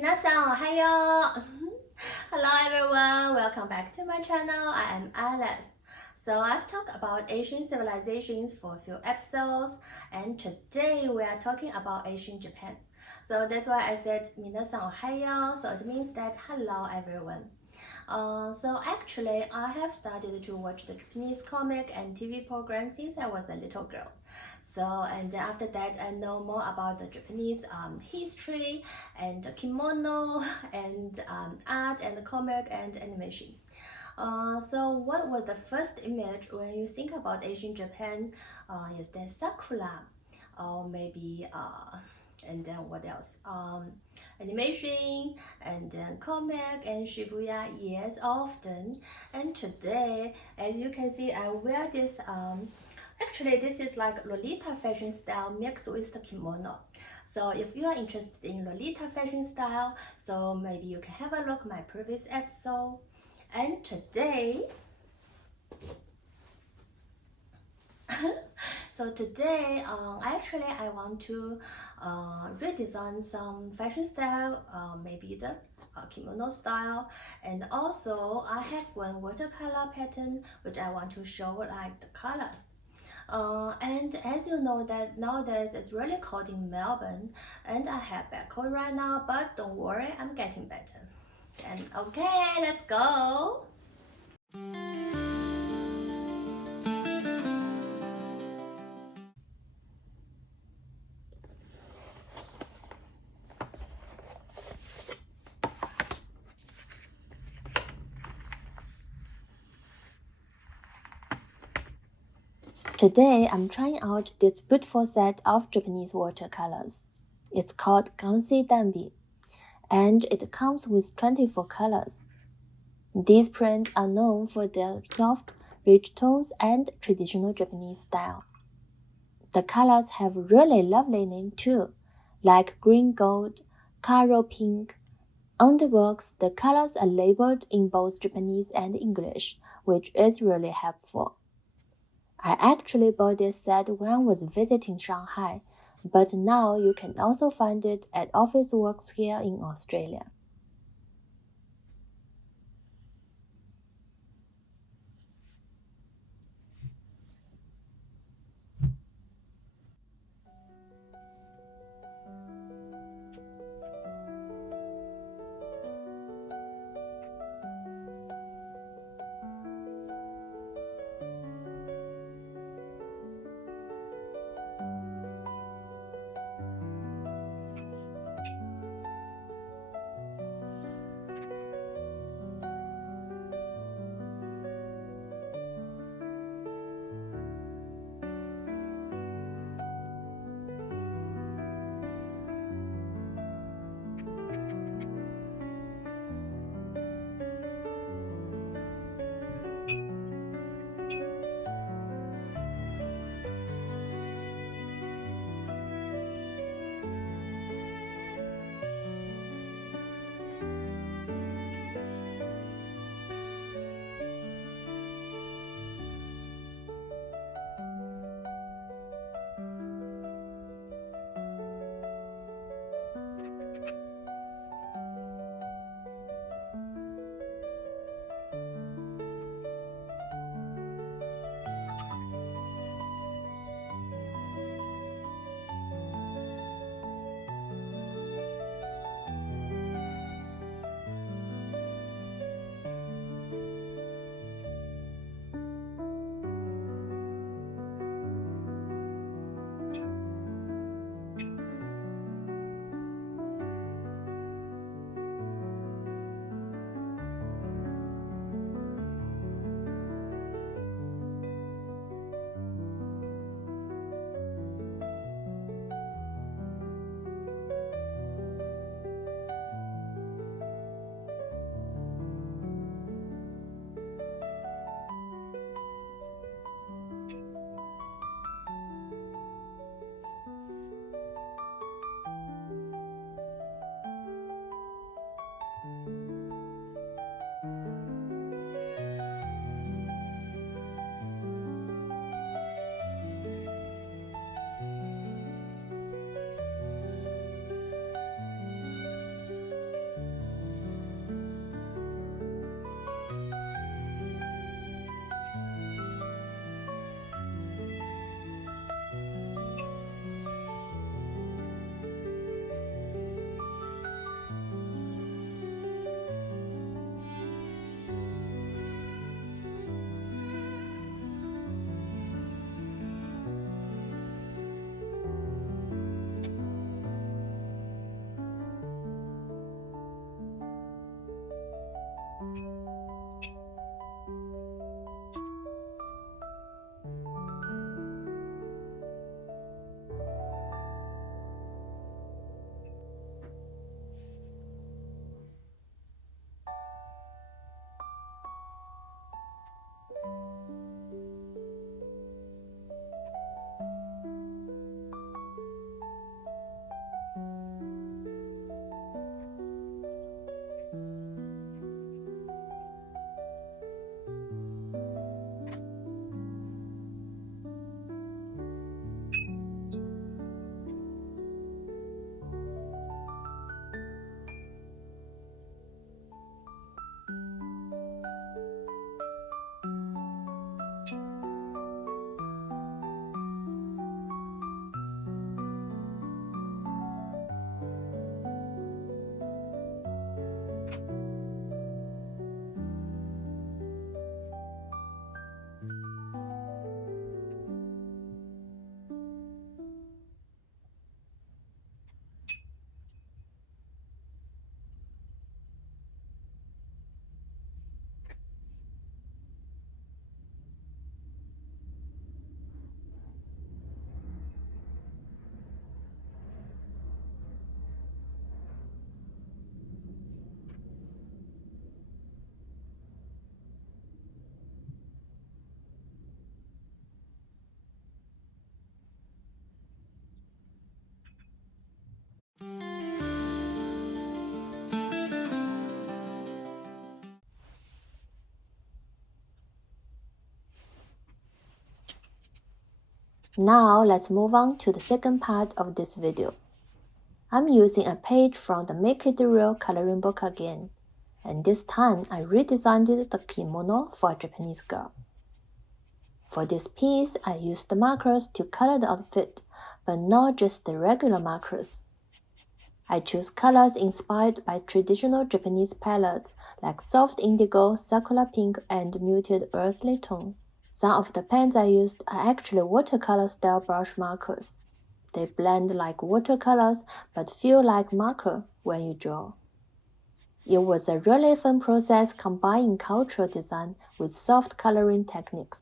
Minasan ohayo! Hello everyone, welcome back to my channel. I am Alice. So I've talked about Asian civilizations for a few episodes, and today we are talking about Asian Japan. So that's why I said Minasan ohayo, so it means that hello everyone. So actually I have started to watch the Japanese comic and TV program since I was a little girl. So, and after that, I know more about the Japanese history and kimono and art and comic and animation. So what was the first image when you think about Asian Japan? Is that sakura, or maybe and then what else? Animation and then comic and Shibuya. Yes, often. And today, as you can see, I wear this. Actually, this is like Lolita fashion style mixed with the kimono. So if you are interested in Lolita fashion style, so maybe you can have a look at my previous episode. And today, actually I want to redesign some fashion style, maybe the kimono style, and also I have one watercolor pattern which I want to show like the colors. And as you know that nowadays it's really cold in Melbourne and I have bad cold right now, but don't worry, I'm getting better. And okay, let's go! Today, I'm trying out this beautiful set of Japanese watercolors. It's called Gansai Tambi, and it comes with 24 colors. These prints are known for their soft, rich tones and traditional Japanese style. The colors have really lovely names too, like green gold, coral pink. On the box, the colors are labeled in both Japanese and English, which is really helpful. I actually bought this set when I was visiting Shanghai, but now you can also find it at Officeworks here in Australia. Now let's move on to the second part of this video. I'm using a page from the Make It Real coloring book again, and this time I redesigned the kimono for a Japanese girl. For this piece, I used the markers to color the outfit, but not just the regular markers. I chose colors inspired by traditional Japanese palettes like soft indigo, sakura pink, and muted earthly tone. Some of the pens I used are actually watercolor style brush markers. They blend like watercolors but feel like marker when you draw. It was a really fun process combining cultural design with soft coloring techniques.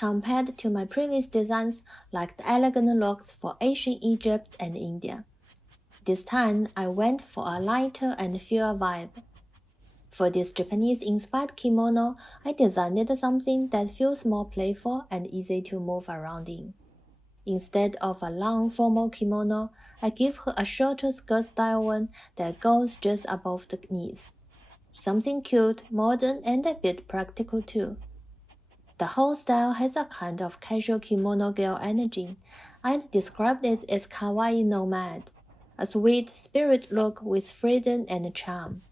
Compared to my previous designs like the elegant looks for ancient Egypt and India. This time, I went for a lighter and fewer vibe. For this Japanese-inspired kimono, I designed something that feels more playful and easy to move around in. Instead of a long formal kimono, I give her a shorter skirt-style one that goes just above the knees. Something cute, modern, and a bit practical too. The whole style has a kind of casual kimono girl energy. I'd describe it as kawaii nomad, a sweet spirit look with freedom and charm.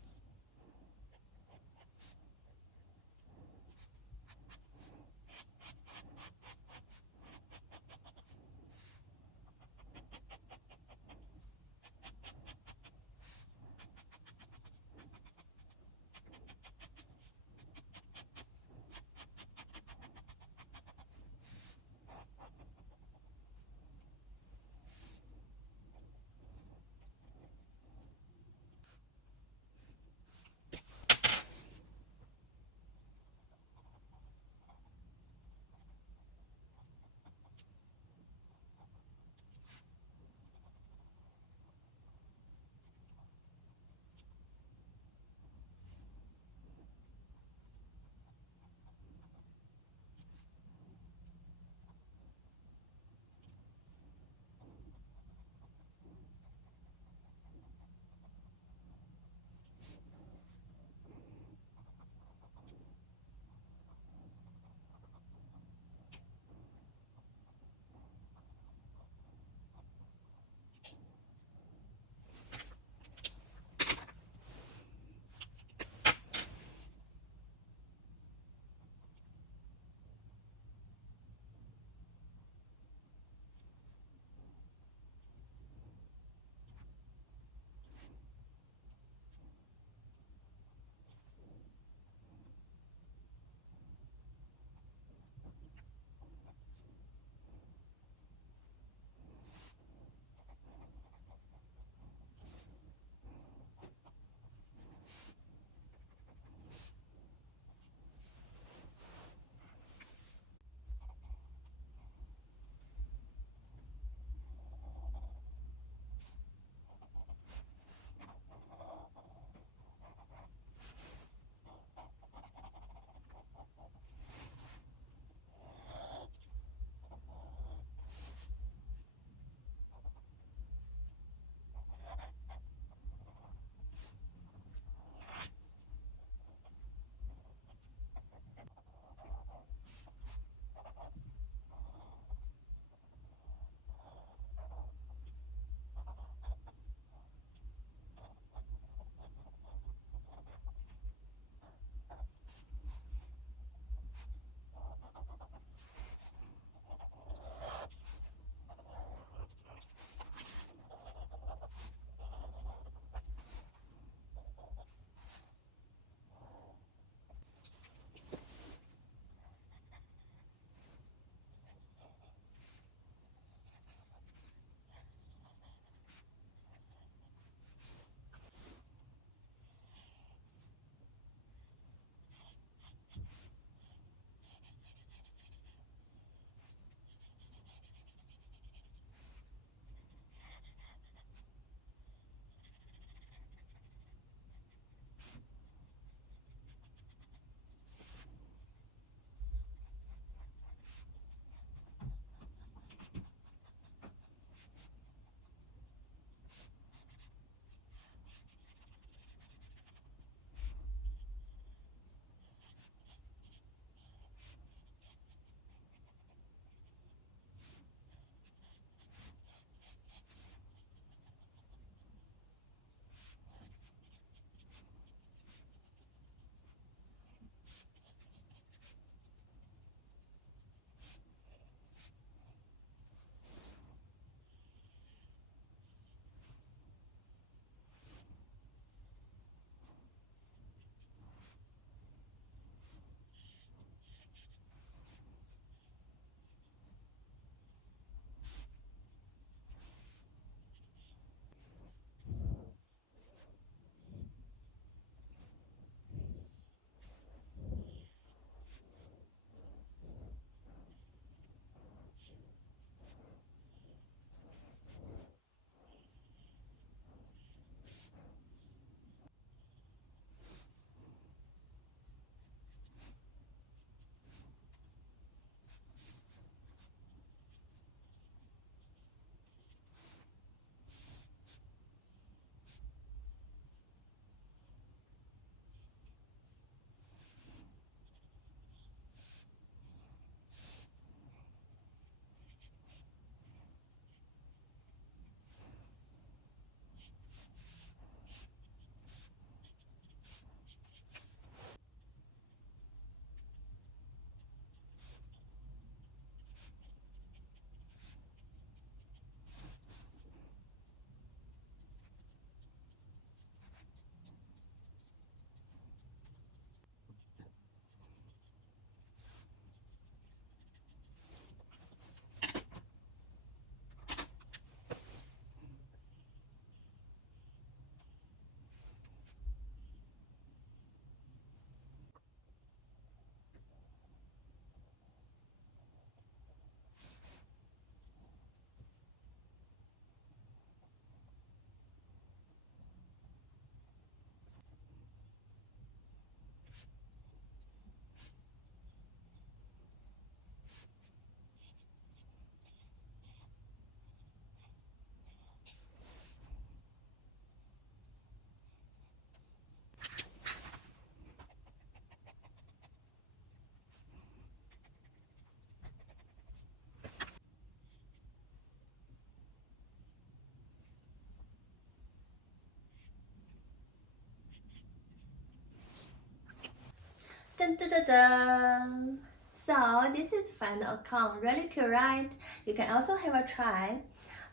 Dun, dun, dun, dun. So this is final account, really cool, right? You can also have a try.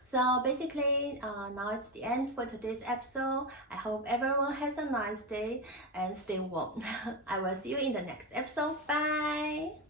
So basically, now it's the end for today's episode. I hope everyone has a nice day and stay warm. I will see you in the next episode. Bye!